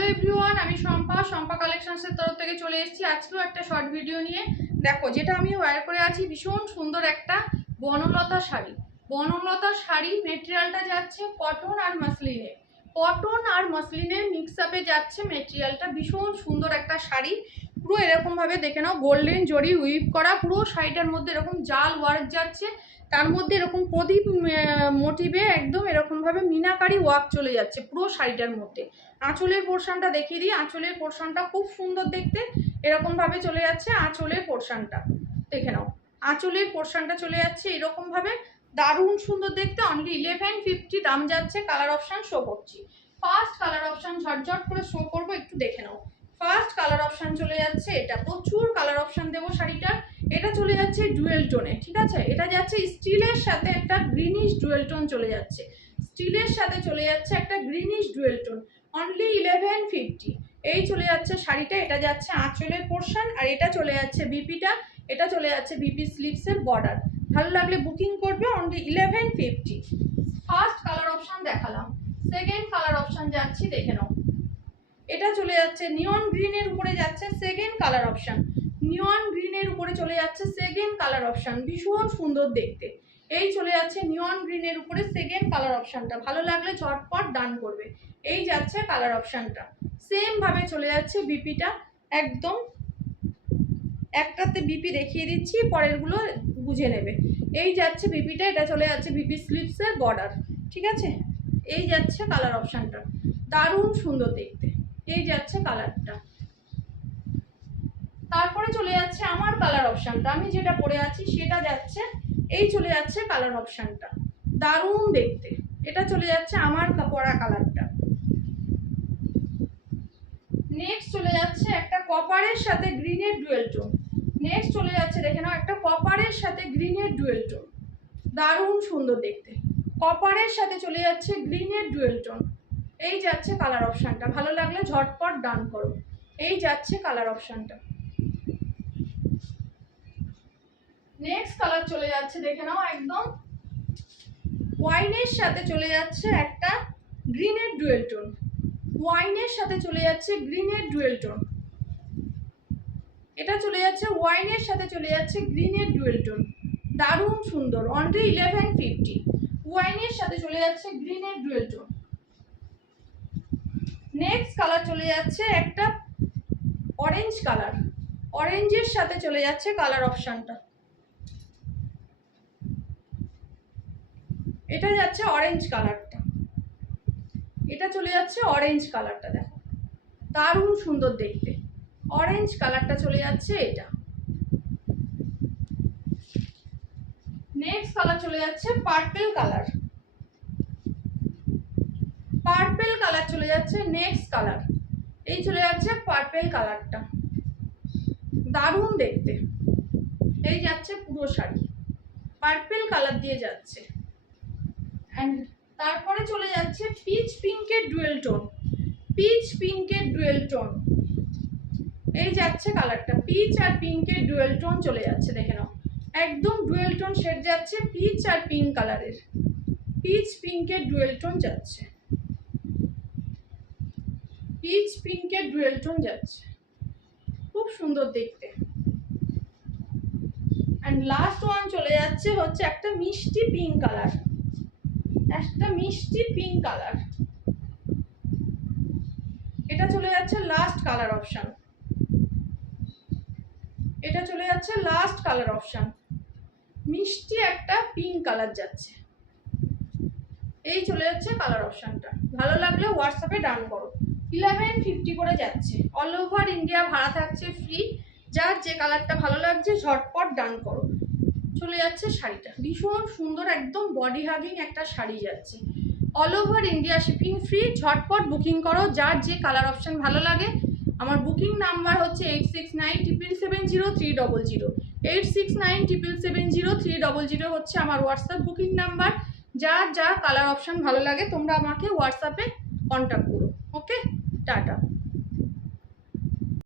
Hello everyone, আমি শম্পা কালেকশনসের তরফ থেকে চলে এসেছি আজকেও একটা শর্ট ভিডিও নিয়ে। দেখো, যেটা আমি ওয়্যার করে আছি ভীষণ সুন্দর একটা বনলতা শাড়ি। বনলতা শাড়ি মেটেরিয়ালটা যাচ্ছে কটন আর মাসলিনের মিক্স আপে যাচ্ছে মেটেরিয়ালটা। ভীষণ সুন্দর একটা শাড়ি, পুরো এরকমভাবে দেখে নাও, গোল্ডেন জরি উইভ করা, পুরো শাড়িটার মধ্যে এরকম জাল ওয়ার্ক যাচ্ছে, তার মধ্যে এরকম প্রদীপ মোটিভে একদম এরকমভাবে মিনাকারি ওয়ার্ক চলে যাচ্ছে পুরো শাড়িটার মধ্যে। আঁচলের পোর্শনটা দেখিয়ে দিই, আঁচলের পোর্শনটা খুব সুন্দর দেখতে, এরকমভাবে চলে যাচ্ছে আঁচলের পোর্শনটা। দেখে নাও, আঁচলের পোর্শনটা চলে যাচ্ছে এরকমভাবে, দারুণ সুন্দর দেখতে। অনলি 1150 দাম যাচ্ছে। কালার অপশান শো করছি। ফার্স্ট কালার অপশান ঝটঝট করে শো করবো, একটু দেখে নাও। ফার্স্ট কালার অপশান চলে যাচ্ছে এটা, প্রচুর কালার অপশান দেবো শাড়িটার। এটা চলে যাচ্ছে ডুয়েল টোনে, ঠিক আছে। এটা যাচ্ছে স্টিলের সাথে একটা গ্রিনিশ ডুয়েল টোন চলে যাচ্ছে, স্টিলের সাথে চলে যাচ্ছে একটা গ্রিনিশ ডুয়েল টোন। অনলি 1150 এই চলে যাচ্ছে শাড়িটা। এটা যাচ্ছে আঁচলের পোর্শন, আর এটা চলে যাচ্ছে বিপিটা, এটা চলে যাচ্ছে বিপি স্লিভসের বর্ডার। ভালো লাগলে বুকিং করবে। অনলি 1150। ফার্স্ট কালার অপশান দেখালাম, সেকেন্ড কালার অপশান যাচ্ছি, দেখে নাও। এটা চলে যাচ্ছে নিয়ন গ্রিনের উপরে যাচ্ছে সেকেন্ড কালার অপশান, নিয়ন গ্রিনের উপরে চলে যাচ্ছে সেকেন্ড কালার অপশান, ভীষণ সুন্দর দেখতে। এই চলে যাচ্ছে নিয়ন গ্রিনের উপরে সেকেন্ড কালার অপশানটা। ভালো লাগলে ঝটপট ডান করবে। এই যাচ্ছে কালার অপশানটা, সেম ভাবে চলে যাচ্ছে বিপিটা। একদম একটাতে বিপি দেখিয়ে দিচ্ছি, পরেরগুলো বুঝে নেবে। এই যাচ্ছে বিপিটা, এটা চলে যাচ্ছে বিপি স্লিভসের বর্ডার, ঠিক আছে। এই যাচ্ছে কালার অপশানটা, দারুণ সুন্দর দেখতে। এই যাচ্ছে কালারটা। তারপরে চলে যাচ্ছে আমার কালার অপশানটা, আমি যেটা পরে আছি সেটা যাচ্ছে, এই চলে যাচ্ছে কালার অপশানটা, দারুণ দেখতে। এটা চলে যাচ্ছে আমার পরা কালারটা। নেক্সট চলে যাচ্ছে একটা কপারের সাথে গ্রিনের ডুয়েল টোন। নেক্সট চলে যাচ্ছে, দেখে নাও, একটা কপারের সাথে গ্রিনের ডুয়েল টোন, দারুণ সুন্দর দেখতে। কপারের সাথে চলে যাচ্ছে গ্রিনের ডুয়েল টোন। এই যাচ্ছে কালার অপশানটা। ভালো লাগলে ঝটপট ডান করো। এই যাচ্ছে কালার অপশানটা। নেক্সট কালার চলে যাচ্ছে, দেখে নাও, একদম ওয়াইনের সাথে চলে যাচ্ছে একটা গ্রিনের ডুয়েল টোন, ওয়াইনের সাথে চলে যাচ্ছে গ্রিনের ডুয়েল টোন। এটা চলে যাচ্ছে ওয়াইনের সাথে চলে যাচ্ছে গ্রিনের ডুয়েল টোন, দারুণ সুন্দর। অনলি 1150 ওয়াইনের সাথে চলে যাচ্ছে গ্রিনের ডুয়েল টোন। নেক্সট কালার চলে যাচ্ছে একটা অরেঞ্জ কালার, অরেঞ্জের সাথে চলে যাচ্ছে কালার অপশানটা। এটা যাচ্ছে অরেঞ্জ কালারটা, এটা চলে যাচ্ছে অরেঞ্জ কালারটা। দেখো, দারুণ সুন্দর দেখতে। অরেঞ্জ কালারটা চলে যাচ্ছে এটা। নেক্সট কালার চলে যাচ্ছে পার্পল কালার, পার্পল কালার চলে যাচ্ছে নেক্সট কালার। এই চলে যাচ্ছে পার্পল কালারটা, দারুণ দেখতে। এই যাচ্ছে পুরো শাড়ি পার্পল কালার দিয়ে যাচ্ছে। অ্যান্ড তারপরে চলে যাচ্ছে পিচ পিঙ্কের ডুয়েল টোন, পিচ পিঙ্কের ডুয়েল টোন। এই যাচ্ছে কালারটা, পিচ আর পিঙ্কের ডুয়েল টোন চলে যাচ্ছে, দেখে নাও, একদম ডুয়েল টোন শেড যাচ্ছে, পিচ আর পিঙ্ক কালারের, পিচ পিঙ্কের ডুয়েল টোন যাচ্ছে, পিচ পিঙ্কের ডুয়েল টোন যাচ্ছে, খুব সুন্দর দেখতে। অ্যান্ড লাস্ট ওয়ান চলে যাচ্ছে হচ্ছে একটা মিষ্টি পিঙ্ক কালার, একটা মিষ্টি পিঙ্ক কালার। এটা চলে যাচ্ছে লাস্ট কালার অপশান, এটা চলে যাচ্ছে লাস্ট কালার অপশান, মিষ্টি একটা পিঙ্ক কালার যাচ্ছে। এই চলে যাচ্ছে কালার অপশানটা। ভালো লাগলে হোয়াটসঅ্যাপে ডান করো। 1150 করে যাচ্ছে। অল ওভার ইন্ডিয়া ভাড়া থাকছে ফ্রি। যার যে কালারটা ভালো লাগছে ঝটপট ডান করো। চলে যাচ্ছে শাড়িটা, ভীষণ সুন্দর, একদম বডি হাগিং একটা শাড়ি যাচ্ছে। All over India shipping free. ঝটপট বুকিং করো যার যে কালার অপশান ভালো লাগে। আমার বুকিং নাম্বার হচ্ছে 8697700300, 8697700300 হচ্ছে আমার হোয়াটসঅ্যাপ বুকিং নাম্বার। যার যা কালার অপশান ভালো লাগে তোমরা আমাকে হোয়াটসঅ্যাপে কন্ট্যাক্ট করো। ওকে, টাটা।